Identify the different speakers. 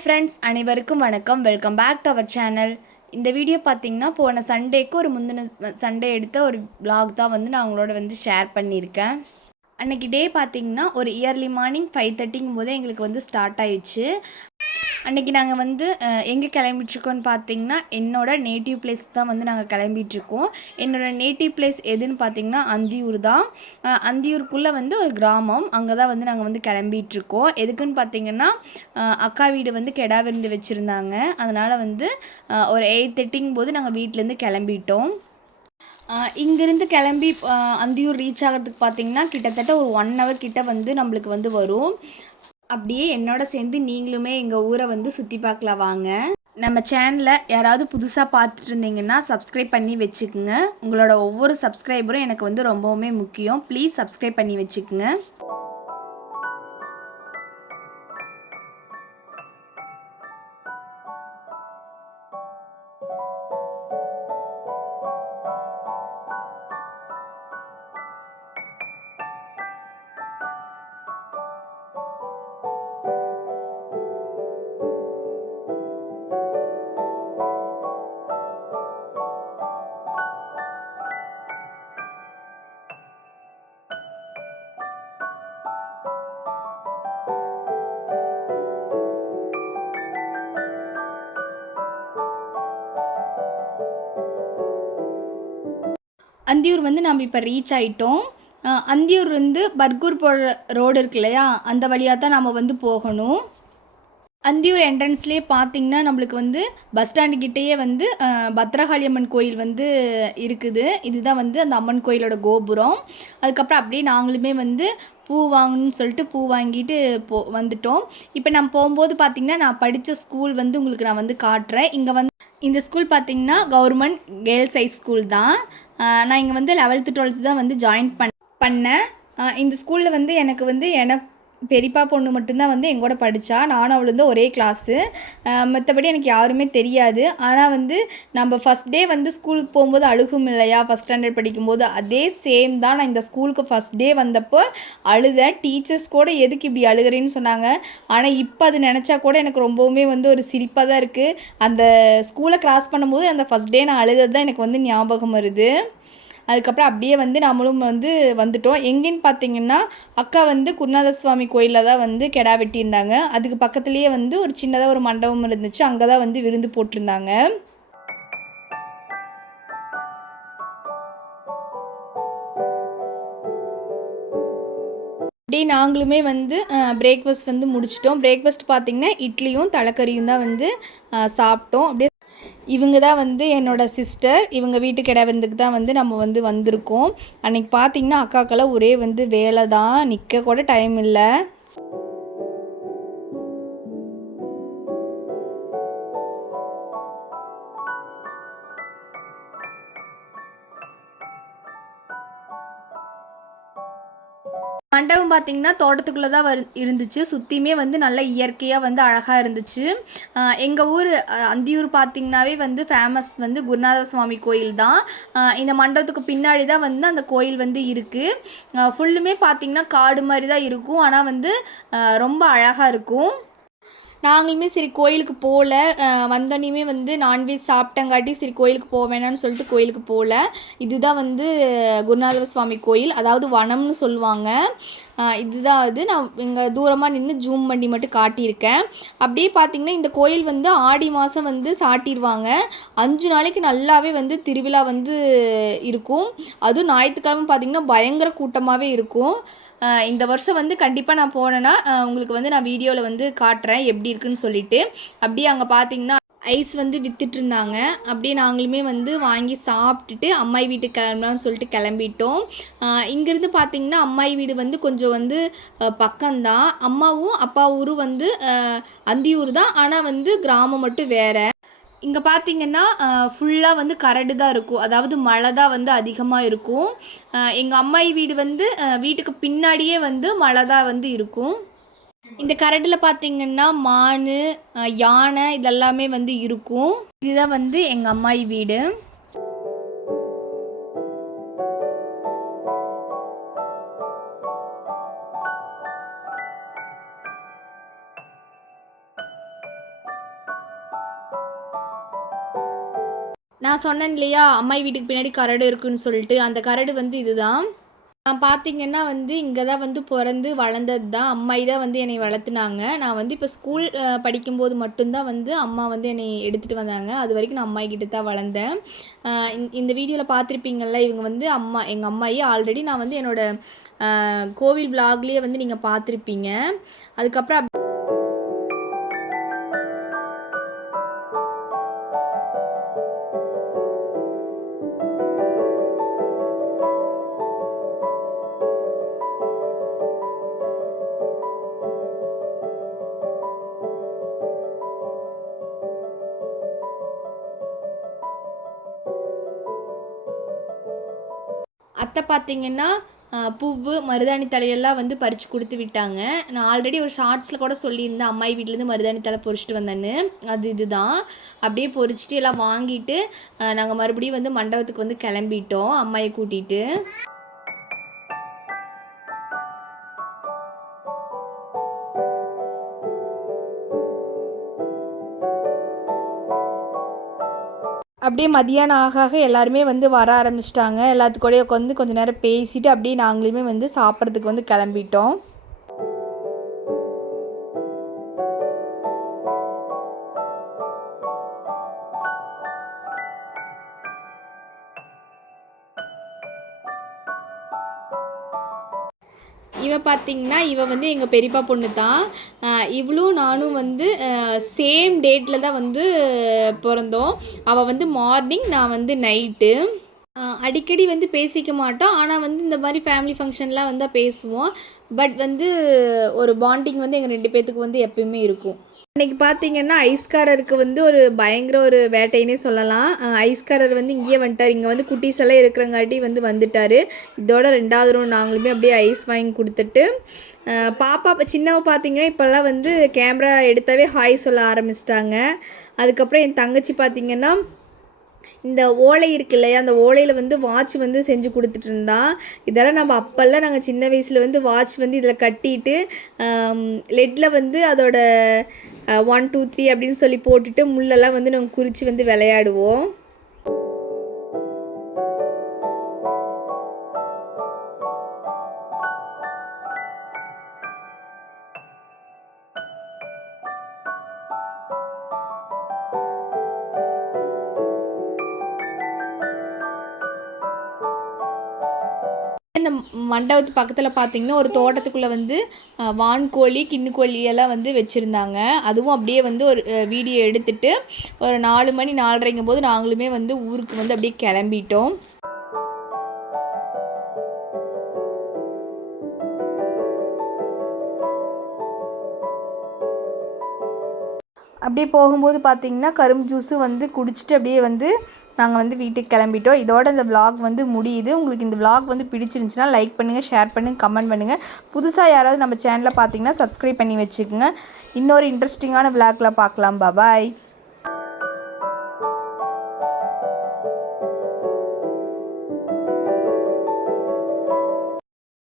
Speaker 1: Hi friends அனைவருக்கும் வணக்கம். Welcome back to our channel இந்த வீடியோ பார்த்தீங்கன்னா போன சண்டேக்கு ஒரு முந்தின சண்டே எடுத்த ஒரு vlog தான் வந்து நான் உங்களோட வந்து ஷேர் பண்ணியிருக்கேன். அன்னைக்கு டே பார்த்திங்கன்னா ஒரு இயர்லி மார்னிங் ஃபைவ் தேர்ட்டிங்கும் போது எங்களுக்கு வந்து ஸ்டார்ட் ஆயிடுச்சு. அன்னைக்கு நாங்கள் வந்து எங்கே கிளம்பிட்டுருக்கோன்னு பார்த்தீங்கன்னா என்னோட நேட்டிவ் பிளேஸ் தான் வந்து நாங்கள் கிளம்பிட்டுருக்கோம். என்னோட நேட்டிவ் பிளேஸ் எதுன்னு பார்த்தீங்கன்னா அந்தியூர் தான். அந்தியூருக்குள்ளே வந்து ஒரு கிராமம். அங்கே தான் வந்து நாங்கள் வந்து கிளம்பிட்டுருக்கோம். எதுக்குன்னு பார்த்தீங்கன்னா அக்கா வீடு வந்து கெடா விருந்து வச்சுருந்தாங்க. அதனால் வந்து ஒரு எயிட் தேர்ட்டிங்கும் போது நாங்கள் வீட்டிலேருந்து கிளம்பிட்டோம். இங்கேருந்து கிளம்பி அந்தியூர் ரீச் ஆகிறதுக்கு பார்த்தீங்கன்னா கிட்டத்தட்ட ஒரு ஒன் ஹவர் கிட்ட வந்து நம்மளுக்கு வந்து வரும். அப்படியே என்னோட சேர்ந்து நீங்களுமே எங்கள் ஊரை வந்து சுற்றி பார்க்கலாம் வாங்க. நம்ம சேனலை யாராவது புதுசாக பார்த்துட்டு இருந்தீங்கன்னா சப்ஸ்கிரைப் பண்ணி வச்சுக்குங்க. உங்களோட ஒவ்வொரு சப்ஸ்கிரைபரும் எனக்கு வந்து ரொம்பவுமே முக்கியம். ப்ளீஸ் சப்ஸ்கிரைப் பண்ணி வச்சுக்குங்க. அந்தியூர் வந்து நம்ம இப்போ ரீச் ஆயிட்டோம். அந்தியூர் வந்து பர்கூர் போகிற ரோடு இருக்கு இல்லையா? அந்த வழியாக தான் நம்ம வந்து போகணும். அந்தியூர் என்ட்ரன்ஸ்லேயே பார்த்தீங்கன்னா நம்மளுக்கு வந்து பஸ் ஸ்டாண்டு கிட்டேயே வந்து பத்ரகாளி அம்மன் கோயில் வந்து இருக்குது. இதுதான் வந்து அந்த அம்மன் கோயிலோட கோபுரம். அதுக்கப்புறம் அப்படியே நாங்களுமே வந்து பூ வாங்கணும்னு சொல்லிட்டு பூ வாங்கிட்டு போ வந்துட்டோம். இப்போ நான் போகும்போது பார்த்திங்கன்னா நான் படித்த ஸ்கூல் வந்து உங்களுக்கு நான் வந்து காட்டுறேன். இங்கே வந்து இந்த ஸ்கூல் பார்த்திங்கன்னா கவர்மெண்ட் கேர்ள்ஸ் ஹை ஸ்கூல் தான். நான் இங்கே வந்து லெவல்த்து டுவெல்த்து தான் வந்து ஜாயின் பண் பண்ணேன். இந்த ஸ்கூலில் வந்து எனக்கு வந்து எனக்கு பெரியப்பா பொண்ணு மட்டும்தான் வந்து எங்கூட படித்தா நானும் அவளும் வந்து ஒரே கிளாஸு மற்றபடி எனக்கு யாருமே தெரியாது. ஆனால் வந்து நம்ம ஃபஸ்ட் டே வந்து ஸ்கூலுக்கு போகும்போது அழுகும் இல்லையா? ஃபஸ்ட் ஸ்டாண்டர்ட் படிக்கும்போது அதே சேம் தான். நான் இந்த ஸ்கூலுக்கு ஃபஸ்ட் டே வந்தப்போ அழுதேன். டீச்சர்ஸ் கூட எதுக்கு இப்படி அழுகிறேன்னு சொன்னாங்க. ஆனால் இப்போ அது நினச்சா கூட எனக்கு ரொம்பவுமே வந்து ஒரு சிரிப்பாக தான் இருக்குது அந்த ஸ்கூலை கிராஸ் பண்ணும்போது அந்த ஃபஸ்ட் டே நான் அழுதது தான் எனக்கு வந்து ஞாபகம் வருது. அதுக்கப்புறம் அப்படியே வந்து நம்மளும் வந்து வந்துட்டோம். எங்கேன்னு பார்த்தீங்கன்னா அக்கா வந்து குருநாத சுவாமி கோயிலில் தான் வந்து கெடா வெட்டியிருந்தாங்க. அதுக்கு பக்கத்துலேயே வந்து ஒரு சின்னதாக ஒரு மண்டபம் இருந்துச்சு. அங்கே தான் வந்து விருந்து போட்டிருந்தாங்க. அப்படியே நாங்களுமே வந்து பிரேக்ஃபாஸ்ட் வந்து முடிச்சிட்டோம். பிரேக்ஃபாஸ்ட் பார்த்திங்கன்னா இட்லியும் தலைக்கறியும் தான் வந்து சாப்பிட்டோம். அப்படியே இவங்க தான் வந்து என்னோடய சிஸ்டர் இவங்க வீட்டுக்கு இடவந்துக்கு தான் வந்து நம்ம வந்து வந்திருக்கோம். அன்றைக்கி பார்த்தீங்கன்னா அக்காக்கெல்லாம் ஒரே வந்து வேலை தான் நிற்க கூட டைம் இல்லை. மண்டபம் பார்த்திங்கன்னா தோட்டத்துக்குள்ளே தான் வரு இருந்துச்சு. சுற்றியுமே வந்து நல்ல இயற்கையாக வந்து அழகாக இருந்துச்சு. எங்கள் ஊர் அந்தியூர் பார்த்திங்கனாவே வந்து ஃபேமஸ் வந்து குருநாத சுவாமி கோயில் தான். இந்த மண்டபத்துக்கு பின்னாடி தான் வந்து அந்த கோயில் வந்து இருக்குது ஃபுல்லுமே பார்த்திங்கன்னா காடு மாதிரி தான் இருக்கும். ஆனால் வந்து ரொம்ப அழகாக இருக்கும். நாங்களுமே சரி கோயிலுக்கு போகல வந்தோடனையுமே வந்து நான்வெஜ் சாப்பிட்டங்காட்டி சரி கோயிலுக்கு போக வேணாம்னு சொல்லிட்டு கோயிலுக்கு போகல இதுதான் வந்து குருநாதர சுவாமி கோயில். அதாவது வனம்னு சொல்லுவாங்க. இதுதான் அது. நான் இங்கே தூரமாக நின்று ஜூம் பண்ணி மட்டும் காட்டியிருக்கேன். அப்படியே பார்த்தீங்கன்னா இந்த கோயில் வந்து ஆடி மாதம் வந்து சாட்டிடுவாங்க அஞ்சு நாளைக்கு நல்லாவே வந்து திருவிழா வந்து இருக்கும். அதுவும் ஞாயிற்றுக்கிழமை பார்த்தீங்கன்னா பயங்கர கூட்டமாகவே இருக்கும். இந்த வருஷம் வந்து கண்டிப்பாக நான் போனேன்னா உங்களுக்கு வந்து நான் வீடியோவில் வந்து காட்டுறேன் எப்படி இருக்குன்னு சொல்லிட்டு. அப்படியே அங்கே பார்த்தீங்கன்னா ஐஸ் வந்து வித்துட்டு இருந்தாங்க. அப்படியே நாங்களுமே வந்து வாங்கி சாப்பிட்டுட்டு அம்மாய் வீட்டுக்கு கிளம்பலாம்னு சொல்லிட்டு கிளம்பிட்டோம். இங்கேருந்து பார்த்திங்கன்னா பார்த்தீங்கன்னா வீடு வந்து கொஞ்சம் வந்து பக்கம்தான். அம்மாவும் அப்பா ஊரும் வந்து அந்தியூர் தான். ஆனால் வந்து கிராமம் மட்டும் வேறு. இங்கே பார்த்தீங்கன்னா ஃபுல்லாக வந்து கரடு தான் இருக்கும். அதாவது மழை தான் வந்து அதிகமாக இருக்கும். எங்கள் அம்மாயி வீடு வந்து வீட்டுக்கு பின்னாடியே வந்து மழை தான் வந்து இருக்கும். இந்த கரடில் பார்த்தீங்கன்னா மான் யானை இதெல்லாமே வந்து இருக்கும். இதுதான் வந்து எங்கள் அம்மாயி வீடு. நான் சொன்னேன் இல்லையா அம்மாய் வீட்டுக்கு பின்னாடி கரடு இருக்குன்னு சொல்லிட்டு அந்த கரடு வந்து இதுதான். நான் பார்த்தீங்கன்னா வந்து இங்கே தான் வந்து பிறந்து வளர்ந்தது தான் அம்மாய் தான் வந்து என்னை வளர்த்துனாங்க. நான் வந்து இப்போ ஸ்கூல் படிக்கும்போது மட்டும்தான் வந்து அம்மா வந்து என்னை எடுத்துகிட்டு வந்தாங்க. அது வரைக்கும் நான் அம்மாய் கிட்ட தான் வளர்ந்தேன் இந்த- வீடியோவில் பார்த்துருப்பீங்கள்ல இவங்க வந்து அம்மா எங்கள் அம்மாயி ஆல்ரெடி நான் வந்து என்னோடய கோவில் vlogலயே வந்து நீங்கள் பார்த்துருப்பீங்க அதுக்கப்புறம் அத்தை பார்த்தீங்கன்னா பூவு மருதாணி தலையெல்லாம் வந்து பறித்து கொடுத்து விட்டாங்க. நான் ஆல்ரெடி ஒரு ஷார்ட்ஸில் கூட சொல்லியிருந்தேன் அம்மாயி வீட்டிலேருந்து மருதாணி தலை பொறிச்சிட்டு வந்தேன்னு. அது இதுதான். அப்படியே பொறிச்சிட்டு எல்லாம் வாங்கிட்டு நாங்கள் மறுபடியும் வந்து மண்டபத்துக்கு வந்து கிளம்பிட்டோம் அம்மாயை கூட்டிகிட்டு அப்படியே மதியானம் ஆக ஆக எல்லாருமே வந்து வர ஆரம்பிச்சிட்டாங்க. எல்லாத்துக்கூடயும் உட்காந்து கொஞ்சம் நேரம் பேசிட்டு அப்படியே நாங்களுமே வந்து சாப்பிட்றதுக்கு வந்து கிளம்பிட்டோம். இவள் பார்த்தீங்கன்னா இவ வந்து எங்கள் பெரியப்பா பொண்ணு தான் இவளும் நானும் வந்து சேம் டேட்டில் தான் வந்து பிறந்தோம். அவள் வந்து மார்னிங் நான் வந்து நைட்டு அடிக்கடி வந்து பேசிக்க மாட்டோம். ஆனால் வந்து இந்த மாதிரி ஃபேமிலி ஃபங்க்ஷன்லாம் வந்தால் பேசுவோம். பட் வந்து ஒரு பாண்டிங் வந்து எங்கள் ரெண்டு பேர்த்துக்கு வந்து எப்பயுமே இருக்கும். இன்றைக்கி பார்த்தீங்கன்னா ஐஸ்காரருக்கு வந்து ஒரு பயங்கர ஒரு வேட்டைன்னே சொல்லலாம். ஐஸ்காரர் வந்து இங்கேயே வந்துட்டார். இங்கே வந்து குட்டீஸ் எல்லாம் இருக்கிறங்காட்டி வந்து வந்துட்டார். இதோட ரெண்டாவது ரூம் நாங்களுமே அப்படியே ஐஸ் வாங்கி கொடுத்துட்டு பாப்பா சின்னவ பார்த்தீங்கன்னா இப்போல்லாம் வந்து கேமரா எடுத்தாவே ஹாய் சொல்ல ஆரம்பிச்சிட்டாங்க. அதுக்கப்புறம் என் தங்கச்சி பார்த்தீங்கன்னா இந்த ஓலை இருக்கு இல்லையா அந்த ஓலையில் வந்து வாட்ச் வந்து செஞ்சு கொடுத்துட்டு இருந்தான் இதெல்லாம் நம்ம அப்போல்லாம் நாங்கள் சின்ன வயசில் வந்து வாட்ச் வந்து இதில் கட்டிட்டு லெட்டில் வந்து அதோட ஒன் டூ த்ரீ அப்படின்னு சொல்லி போட்டுட்டு முள்ளெல்லாம் வந்து நாங்கள் குறித்து வந்து விளையாடுவோம். மண்டபத்து பக்கத்தில் பார்த்தீங்கன்னா ஒரு தோட்டத்துக்குள்ளே வந்து வான்கோழி கின்னுக்கோழி எல்லாம் வந்து வச்சுருந்தாங்க. அதுவும் அப்படியே வந்து ஒரு வீடியோ எடுத்துட்டு ஒரு நாலு மணி நாலரைங்கும் போது நாங்களுமே வந்து ஊருக்கு வந்து அப்படியே கிளம்பிட்டோம். அப்படியே போகும்போது பார்த்திங்கன்னா கரும்பு ஜூஸு வந்து குடிச்சிட்டு அப்படியே வந்து நாங்கள் வந்து வீட்டுக்கு கிளம்பிட்டோம். இதோட இந்த vlog வந்து முடியுது. உங்களுக்கு இந்த vlog வந்து பிடிச்சிருந்துச்சுன்னா லைக் பண்ணுங்கள் ஷேர் பண்ணுங்கள் கமெண்ட் பண்ணுங்கள் புதுசாக யாராவது நம்ம சேனலை பார்த்தீங்கன்னா சப்ஸ்கிரைப் பண்ணி வச்சுக்கோங்க. இன்னொரு இன்ட்ரெஸ்டிங்கான vlogல பார்க்கலாம். பாய்